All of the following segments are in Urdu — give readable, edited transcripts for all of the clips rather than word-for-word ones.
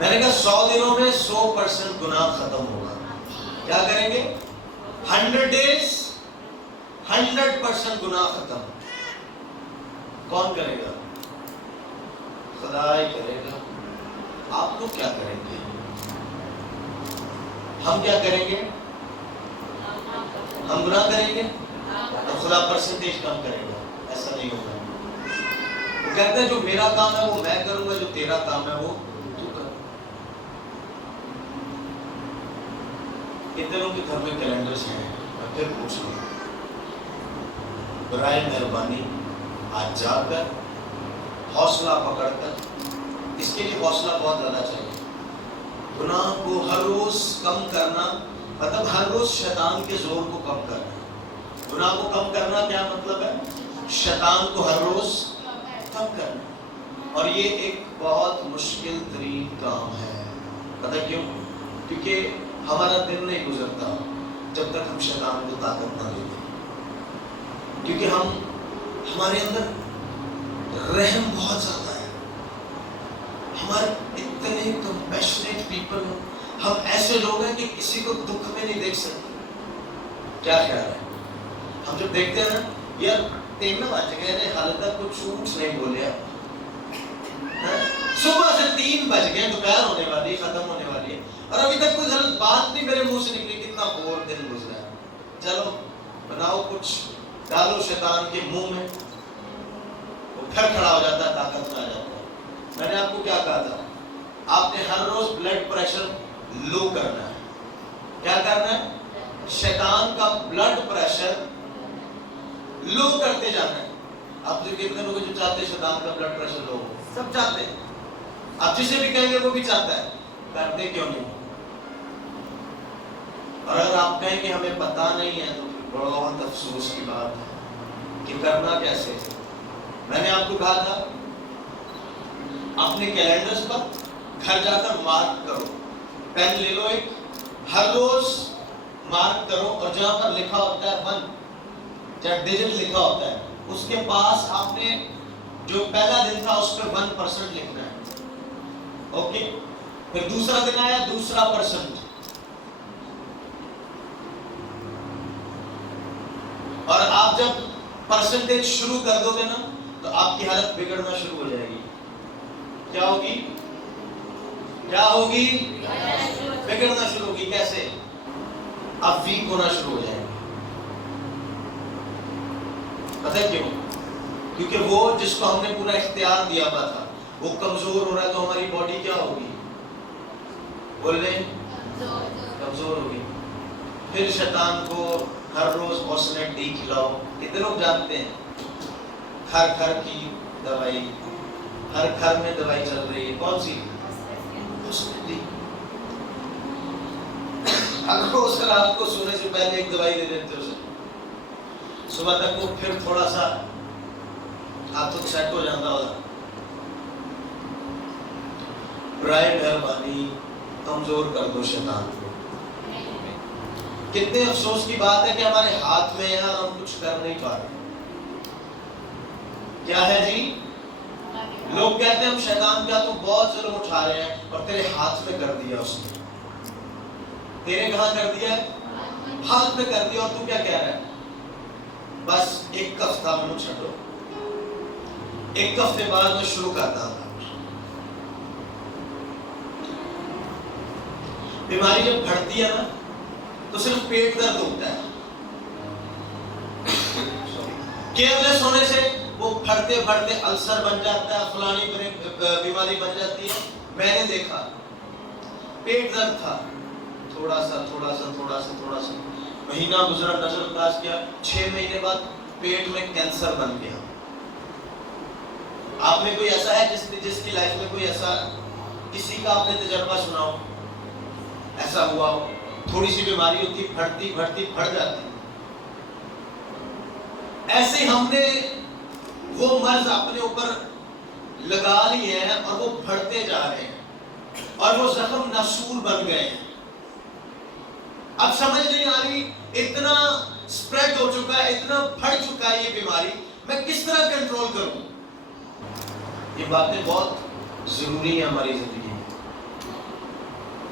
میں نے کہا 100 دنوں میں 100% گناہ ختم ہوگا. کیا کریں گے؟ 100 days 100% گناہ ختم. کون کرے گا؟ خدا ہی کرے گا. آپ لوگ کیا کریں گے؟ ہم کیا کریں گے؟ ہم گناہ کریں گے اور خدا پرسنٹیج کم کرے گا. ایسا نہیں ہوگا. وہ کہتا ہے جو میرا کام ہے وہ میں کروں گا، جو تیرا کام ہے وہ تو کر. کتنے لوگوں کے گھر میں کیلنڈرز ہیں؟ میں پھر پوچھ رہا ہوں، برائے مہربانی آج جا کر حوصلہ پکڑ کر، اس کے لیے حوصلہ بہت زیادہ چاہیے. گناہ کو ہر روز کم کرنا مطلب ہر روز شیطان کے زور کو کم کرنا. گناہ کو کم کرنا کیا مطلب ہے؟ شیطان کو ہر روز کم کرنا. اور یہ ایک بہت مشکل ترین کام ہے. پتہ کیوں؟ کیونکہ ہمارا دن نہیں گزرتا جب تک ہم شیطان کو طاقت نہ دے دیں. کیونکہ ہمارے اندر رحم بہت زیادہ ہے. ہمارے اتنے کمپیشنیٹ پیپل ہیں. ہم ایسے لوگ ہیں کہ کسی کو دکھ میں نہیں دیکھ سکتے. کیا خیال ہے؟ ہم جب دیکھتے ہیں نا یار 3 بج گئے نے حال تک کچھ جھوٹ نہیں بولے. صبح سے 3 بج گئے، دوپہر ہونے والی، ختم ہونے والی ہے اور ابھی تک کوئی غلط بات نہیں میرے منہ سے نکلی. کتنا بور دن گزرا ہے. چلو بناؤ کچھ، ڈالو شیطان کے منہ میں، وہ پھر کھڑا ہو جاتا ہے، طاقت میں آ جاتا ہے. میں نے آپ کو کیا کہا تھا؟ آپ نے ہر روز بلڈ پریشر لو کرنا ہے. کیا کرنا ہے؟ شیطان کا بلڈ پریشر لو کرتے جانا ہے. آپ جو کتنے لوگ جو چاہتے ہیں شیطان کا بلڈ پریشر لو ہو؟ سب چاہتے ہیں. آپ جسے بھی کہیں گے وہ بھی چاہتا ہے. کرتے کیوں نہیں؟ اور اگر آپ کہیں کہ ہمیں پتہ نہیں ہے تو پھر بہت افسوس کی بات ہے کہ کرنا کیسے. میں نے آپ کو کہا تھا اپنے کیلنڈرز پر گھر جا کر مارک کرو. پین لے لو ایک، ہر روز مارک کرو اور جہاں پر لکھا ہوتا ہے 1 یا ڈیجٹ لکھا ہوتا ہے اس کے پاس آپ نے جو پہلا دن تھا اس پر 1% لکھنا ہے. اوکے. پھر دوسرا دن آیا، دوسرا پرسنٹ. اور آپ جب پرسنٹیج شروع کر دو گے نا تو آپ کی حالت بگڑنا شروع ہو جائے گی. کیا ہوگی؟ کیا ہوگی؟ بگڑنا شروع ہوگی. کیسے؟ آپ ویک ہونا شروع ہو جائیں گے. پتہ کیوں؟ کیونکہ وہ جس کو ہم نے پورا اختیار دیا ہوا تھا وہ کمزور ہو رہا ہے تو ہماری باڈی کیا ہوگی؟ بول رہے ہیں کمزور ہوگی. پھر شیطان کو ہر روز اوسنیٹ ڈی کھلاؤ. کتنے لوگ جانتے ہیں ہر گھر کی دوائی، ہر گھر میں دوائی چل رہی ہے. کون سی؟ اوسنیٹ ڈی. ہر روز رات کو سونے سے پہلے ایک دوائی دے دیتے اسے، صبح تک وہ پھر تھوڑا سا ہاتھ تو سیٹ ہو جاتا ہوگا. برائے مہربانی کمزور کر دو شیطان کو. کتنے افسوس کی بات ہے کہ ہمارے ہاتھ میں ہے اور ہم کچھ کر نہیں پا رہے. کیا ہے جی؟ لوگ کہتے ہیں ہم شیطان کا تو بہت ظلم اٹھا رہے ہیں اور تیرے ہاتھ میں کر دیا اس نے. تیرے کہاں کر دیا ہے؟ ہاتھ میں کر دیا. اور تو کیا کہہ رہا ہے؟ بس ایک ہفتہ میں چھوڑو، ایک ہفتے بعد میں شروع کرتا ہوں. بیماری جب بڑھتی ہے نا تو صرف پیٹ درد ہوتا ہے. کیئرلیس ہونے سے وہ پھڑتے پھڑتے السر بن جاتا ہے، فلانی بیماری بن جاتی ہے. میں نے دیکھا پیٹ درد تھا، تھوڑا سا مہینہ گزرا، نظر انداز کیا، 6 مہینے بعد پیٹ میں کینسر بن گیا. آپ میں کوئی ایسا ہے جس کی لائف میں کوئی ایسا کسی کا آپ نے تجربہ سنا ہو، ایسا ہوا ہو؟ تھوڑی سی بیماری ہوتی، بڑھتی بڑھ جاتی. ایسے ہم نے وہ مرض اپنے اوپر لگا لیے ہیں اور وہ بڑھتے جا رہے ہیں اور وہ زخم ناسور بن گئے ہیں. اب سمجھ نہیں آ رہی، اتنا سپریڈ ہو چکا ہے، اتنا بڑھ چکا ہے یہ بیماری، میں کس طرح کنٹرول کروں؟ یہ باتیں بہت ضروری ہیں ہماری زندگی میں.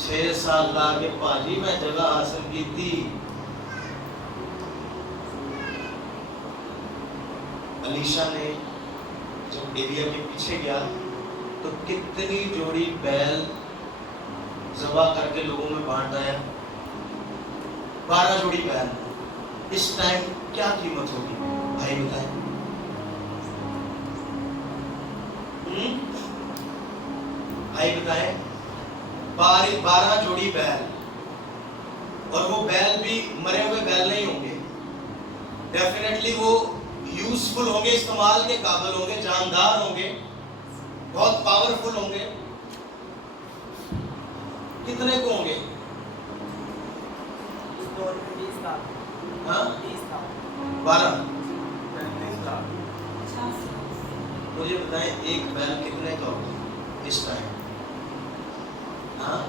6 سال لا کے پاجی میں جگہ حاصل کی تھی. علیشا نے جب ایلیا کے پیچھے گیا تو کتنی جوڑی بیل ذبح کر کے لوگوں میں بانٹ آیا. 12 جوڑی بیل. اس ٹائم کیا قیمت ہوگی بھائی بتائیں؟ بھائی بتائیں 12 جوڑی بیل. اور وہ بیل بھی مرے ہوئے بیل نہیں ہوں گے, ڈیفینیٹلی وہ یوزفل ہوں گے, استعمال کے قابل ہوں گے, جاندار ہوں گے, بہت پاورفل ہوں گے. کتنے کو ہوں گے؟ ہاں 12. مجھے بتائیں ایک بیل کتنے کا ہوگا اس ٹائم؟ ہاں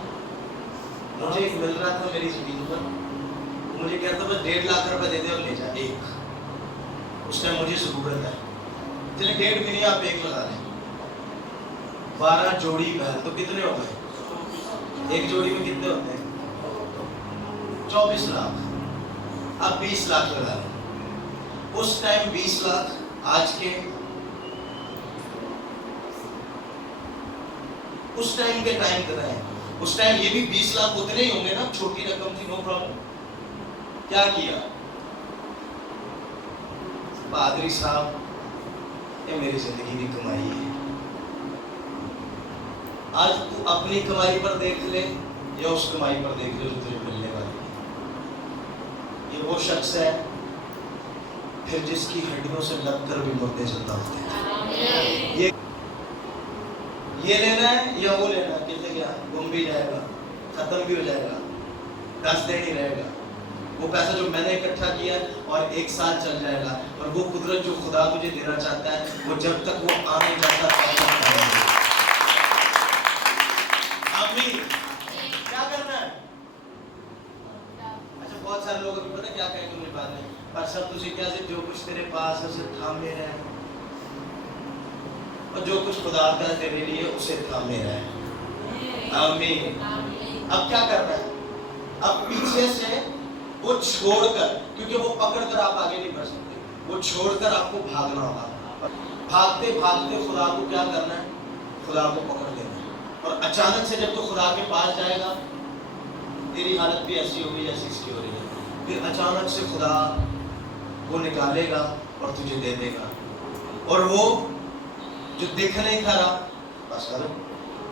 مجھے ایک مل رہا تھا میری زمین پر, مجھے کہتا بس 1.5 لاکھ روپے دے دے اور لے جا ایک. اس ٹائم مجھے ضرورت ہے, چلے 1.5 بھی نہیں آپ ایک لگا لیں. 12 جوڑی بیل تو کتنے ہو گئے؟ ایک جوڑی میں کتنے ہوتے ہیں؟ 24 لاکھ. اب 20 لاکھ لگا لیں. اس ٹائم 20 لاکھ, آج کے اس ٹائم کے ٹائم کتنا ہے؟ اس ٹائم یہ بھی 20 لاکھ اتنے ہی ہوں گے نا, چھوٹی رقم تھی, نو پرابلم. کیا کیا پادری صاحب؟ یہ میری زندگی کی کمائی ہے. آج تو اپنی کمائی پر دیکھ لے یا اس کمائی پر دیکھ لے جو تجھے ملنے والی ہے. یہ وہ شخص ہے پھر جس کی ہڈیوں سے لگ کر بھی مردے زندہ ہوتے ہیں. یہ لینا ہے یا وہ لینا ہے, کہتے کیا گم بھی جائے گا, ختم بھی ہو جائے گا, 10 دن ہی رہے گا. وہ پیسہ جو میں نے اکٹھا کیا ہے اور 1 سال چل جائے گا, اور وہ قدرت جو خدا تجھے دینا چاہتا ہے وہ جب تک وہ آ نہیں جاتا. آمین. کیا کرنا ہے؟ اچھا بہت سارے لوگ ابھی پتہ کیا کہیں گے میرے بات میں, پر سب تجھے کیا سے جو کچھ تیرے پاس ہے اسے تھامے رہے, اور جو کچھ خدا کا ہے تیرے لیے اسے تھامے رہے. آمین. اب کیا کرنا ہے؟ اب پیچھے سے وہ چھوڑ کر, کیونکہ وہ پکڑ کر آپ آگے نہیں بڑھ سکتے, وہ چھوڑ کر آپ کو بھاگنا ہوگا. بھاگتے بھاگتے خدا کو کیا کرنا ہے؟ خدا کو پکڑ لینا ہے. اور اچانک سے جب تو خدا کے پاس جائے گا تیری حالت بھی ایسی ہوگی جیسی اس کی ہو رہی ہے. پھر اچانک سے خدا وہ نکالے گا اور تجھے دے دے گا. اور وہ جو دکھ نہیں تھا رہا, بس کرو,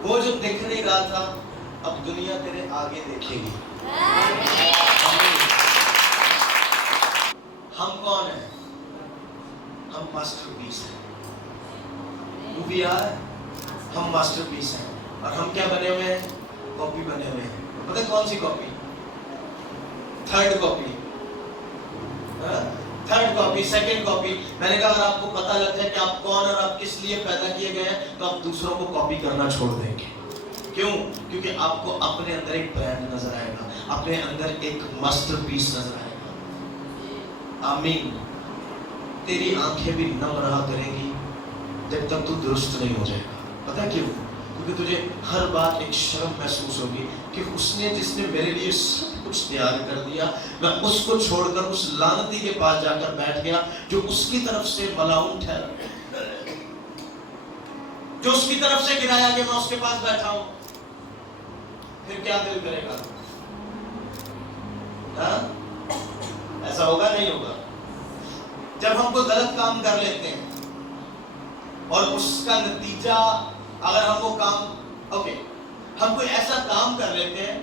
وہ جو دکھ نہیں رہا تھا اب دنیا تیرے آگے دیکھے گی. ہم کون ہیں؟ ہم ماسٹر پیس ہیں. We are, ہم ماسٹر پیس ہیں. اور ہم کیا بنے ہوئے ہیں؟ کاپی بنے ہوئے ہیں. پتہ کون سی کاپی؟ 3rd کاپی. Third copy, second copy. میں نے کہا اگر آپ کو پتہ لگ جائے کہ آپ کون اور آپ کس لیے پیدا کیے گئے ہیں تو آپ دوسروں کو کاپی کرنا چھوڑ دیں گے. کیوں؟ کیونکہ آپ کو اپنے اندر ایک برانڈ نظر آئے گا, اپنے اندر ایک ماسٹر پیس نظر آئے گا. آمین. تیری آنکھیں بھی نم رہا کریں گی جب تک تو درست نہیں ہو جائے گا. پتہ کیوں؟ کیونکہ تجھے ہر بات ایک شرم محسوس ہوگی کہ اس نے جس نے میرے لیے سب کچھ تیار کر دیا, میں اس کو چھوڑ کر اس لعنتی کے پاس جا کر بیٹھ گیا جو اس کی طرف سے ملعون ٹھہرا, جو اس کی طرف سے گرایا کہ میں اس کے پاس بیٹھا ہوں. پھر کیا دل کرے گا؟ ہاں ایسا ہوگا نہیں ہوگا؟ جب ہم کوئی غلط کام کر لیتے ہیں اور اس کا نتیجہ اگر ہم وہ کام ہم کوئی ایسا کام کر لیتے ہیں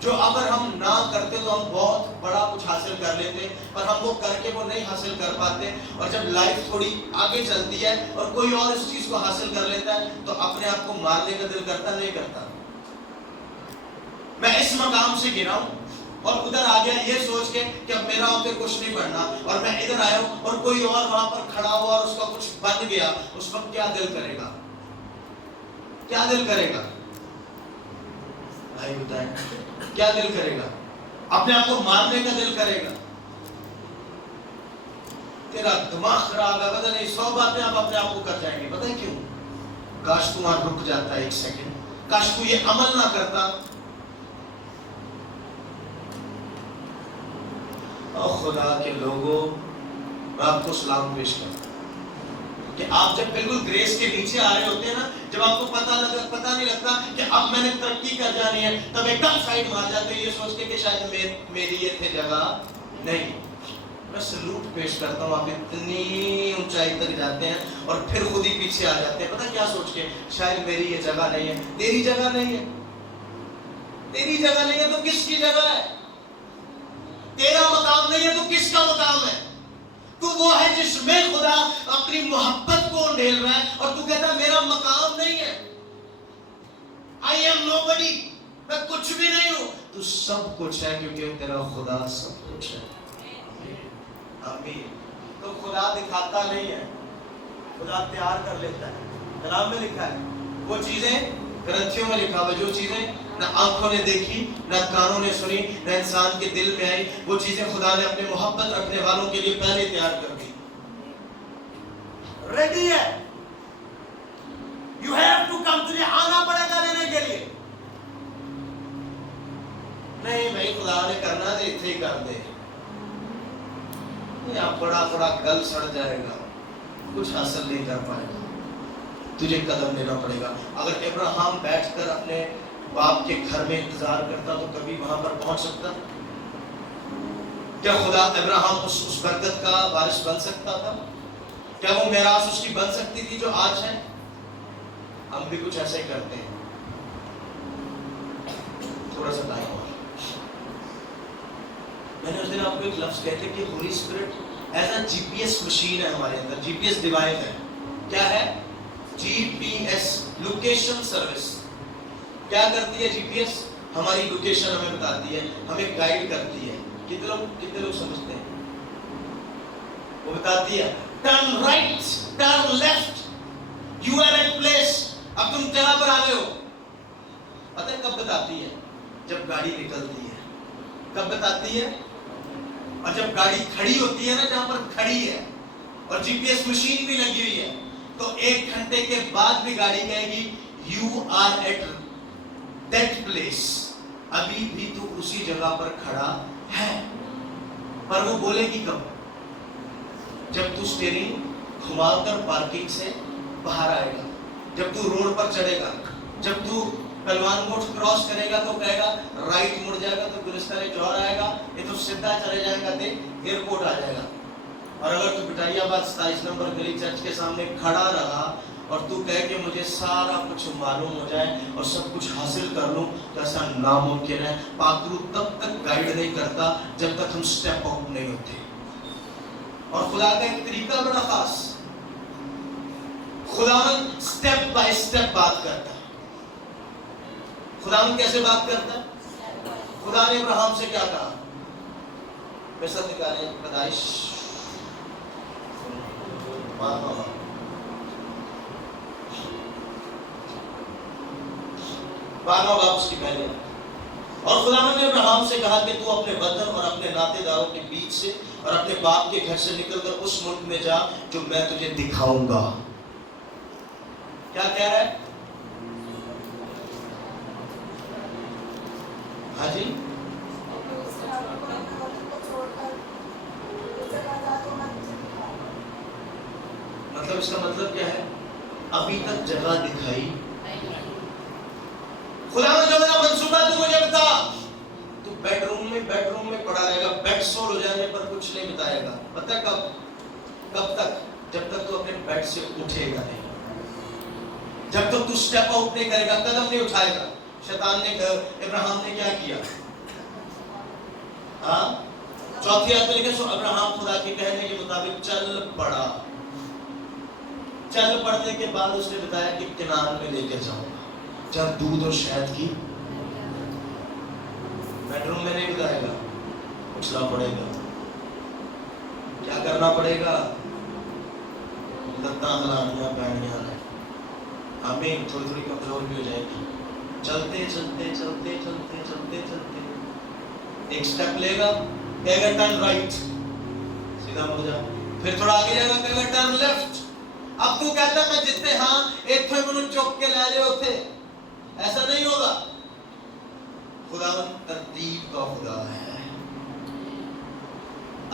جو اگر ہم نہ کرتے تو ہم بہت بڑا کچھ حاصل کر لیتے, پر ہم وہ کر کے وہ نہیں حاصل کر پاتے. اور جب لائف تھوڑی آگے چلتی ہے اور کوئی اور اس چیز کو حاصل کر لیتا ہے تو اپنے آپ کو مارنے کا دل کرتا نہیں کرتا؟ میں اس مقام سے گرا ہوں اور ادھر آ گیا یہ سوچ کے کہ اب میرا وہاں پہ کچھ نہیں بننا, اور میں ادھر آیا ہوں اور کوئی اور وہاں پر کھڑا ہوا اور اس کا کچھ بن گیا, اس وقت کیا دل کرے گا؟ کیا دل کرے گا بھائی بتائیں؟ کیا دل کرے گا؟ اپنے آپ کو مارنے کا دل کرے گا. تیرا دماغ خراب ہے, پتہ نہیں 100 باتیں آپ اپنے آپ کو کر جائیں گے. پتہ ہے کیوں؟ کاش تو وہاں رک جاتا 1 سیکنڈ, کاش تو یہ عمل نہ کرتا اور خدا کے لوگوں میں آپ کو سلام پیش کرتا ہوں کہ آپ جب بالکل گریس کے نیچے آ رہے ہوتے ہیں نا، جب آپ کو پتہ نہیں لگتا کہ اب میں نے ترقی کر جانی ہے، تب ایک دم سائڈ مار جاتے ہیں یہ سوچ کے کہ شاید میری یہ تھے جگہ نہیں۔ میں سلوٹ پیش کرتا ہوں، آپ اتنی اونچائی تک جاتے ہیں اور پھر خود ہی پیچھے آ جاتے ہیں، پتہ کیا سوچ کے؟ شاید میری یہ جگہ نہیں ہے۔ تیری جگہ نہیں ہے، تیری جگہ نہیں ہے تو کس کی جگہ ہے؟ تیرا مقام نہیں ہے تو کس کا مقام ہے؟ تو وہ ہے جس میں خدا اپنی محبت کو ڈھیل رہا ہے اور تو کہتا ہے میرا مقام نہیں ہے، I am nobody، میں کچھ بھی نہیں ہوں۔ تو سب کچھ ہے کیونکہ تیرا خدا سب کچھ ہے۔ آمین۔ تو خدا دکھاتا نہیں ہے، خدا تیار کر لیتا ہے۔ کلام میں لکھا ہے وہ چیزیں، گرنتھیوں میں لکھا ہوا جو چیزیں نہ آنکھوں نے دیکھی، نہ کانوں نے سنی، نہ انسان کے دل میں آئی، وہ چیزیں خدا نے اپنے محبت رکھنے والوں کے لیے پہلے تیار کر دی، ریڈی ہے۔ یو ہیو ٹو کم، تجھے آنا پڑے گا لینے کے لیے۔ نہیں بھائی خدا نے کرنا دے اتنے ہی کر دے، بڑا گل سڑ جائے گا، کچھ حاصل نہیں کر پائے گا، تجھے قدم لینا پڑے گا۔ اگر ابراہیم بیٹھ کر اپنے باپ کے گھر میں انتظار کرتا تو کبھی وہاں پر پہنچ سکتا؟ کیا خدا ابراہیم اس برکت کا وارث بن سکتا تھا؟ کیا وہ میراث اس کی بن سکتی تھی جو آج ہے؟ ہم بھی کچھ ایسا ہی کرتے ہیں۔ تھوڑا سا ٹائم اور میں نے اس دن آپ کو ایک لفظ کہتے کہ holy spirit is a G P S machine ہے ہمارے اندر، جی پی ایس ڈیوائس ہے۔ کیا ہے؟ جی پی ایس، لوکیشن سروس۔ کیا کرتی ہے جی پی ایس؟ ہماری لوکیشن ہمیں بتاتی ہے، ہمیں گائیڈ کرتی ہے۔ کتنے لوگ سمجھتے ہیں؟ وہ بتاتی ہے turn right, turn left, you are at place, اب تم جگہ پر آ گئے ہو۔ پتہ ہے کب بتاتی ہے؟ جب گاڑی نکلتی ہے۔ کب بتاتی ہے؟ اور جب گاڑی کھڑی ہوتی ہے نا، جہاں پر کھڑی ہے اور جی پی ایس مشین بھی لگی ہوئی ہے، تو 1 گھنٹے کے بعد بھی گاڑی کہے گی you are at that place, ابھی بھی تو اسی جگہ پر کھڑا ہے۔ پر وہ بولے گی کب؟ جب تو سٹیئرنگ گھما کر پارکنگ سے باہر آئے گا، جب تو روڈ پر چڑھے گا، جب تو پہلوان کوٹ کراس کرے گا تو کہے گا رائٹ مڑ جائے گا تو گلستان چوراہا آئے گا، یہ تو سیدھا چلے جائے گا تو ایئرپورٹ آ جائے گا۔ اور اگر تو بٹائی آباد 27 نمبر گلی چرچ کے سامنے کھڑا رہا اور تو کہے کہ مجھے سارا کچھ معلوم ہو جائے اور سب کچھ حاصل کر لوں، تو ایسا ناممکن ہے۔ پاکرو تب تک گائیڈ نہیں کرتا جب تک ہم سٹیپ آؤٹ نہیں ہوتے۔ اور خدا کا ایک طریقہ بڑا خاص، خداوند سٹیپ بائی سٹیپ بات کرتا ہے۔ خداوند کیسے بات کرتا ہے؟ خدا نے ابراہیم سے کیا کہا؟ پیسہ نکالیں، پیدائش 12واں باب اس کی پہلے۔ اور خداوند نے ابراہیم سے کہا کہ تو اپنے وطن اور اپنے ناطے داروں کے بیچ سے اور اپنے باپ کے گھر سے نکل کر اس ملک میں جا جو میں تجھے دکھاؤں گا۔ کیا کہہ رہا ہے؟ ہاں جی، مطلب اس کا مطلب کیا ہے؟ ابھی تک جگہ دکھائی خدا نے جو میرا منصوبہ تو مجھے بتا۔ تو بیڈ روم میں پڑا رہے گا، بیڈ سول ہو جانے پر کچھ نہیں بتائے گا۔ پتہ کب تک؟ جب تک تو اپنے بیڈ سے اٹھے گا نہیں، جب تک تو سٹیپ آؤٹ نہیں کرے گا، قدم نہیں اٹھائے گا۔ شیطان نے ابراہیم نے کیا کیا؟ ہاں، چوتھی آیت میں لکھا سو ابراہیم خدا کے کہنے کے مطابق چل پڑا۔ چل پڑنے کے بعد اس نے بتایا کہ کنعان میں لے کے جاؤں گا، جب دودھ اور شہد کی۔ بیڈ روم میں نہیں بتائے گا، اٹھنا پڑے گا، کیا کرنا پڑے گا؟ لتاں ہلانیاں پینیاں ہیں۔ آمین۔ تھوڑی تھوڑی کمزور بھی ہو جائے گی۔ چلتے چلتے چلتے چلتے چلتے چلتے ایک سٹیپ لے گا، کہے گا ٹرن رائٹ، سیدھا مڑ جا۔ پھر تھوڑا آگے جائے گا، کہے گا ٹرن لیفٹ۔ اب تو کہتا ہے میں جتنے ہاں ایک تھے منو چوک کے لے لے ہوتے، ایسا نہیں ہوگا۔ خداوند ترتیب کا خدا ہے۔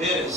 where is?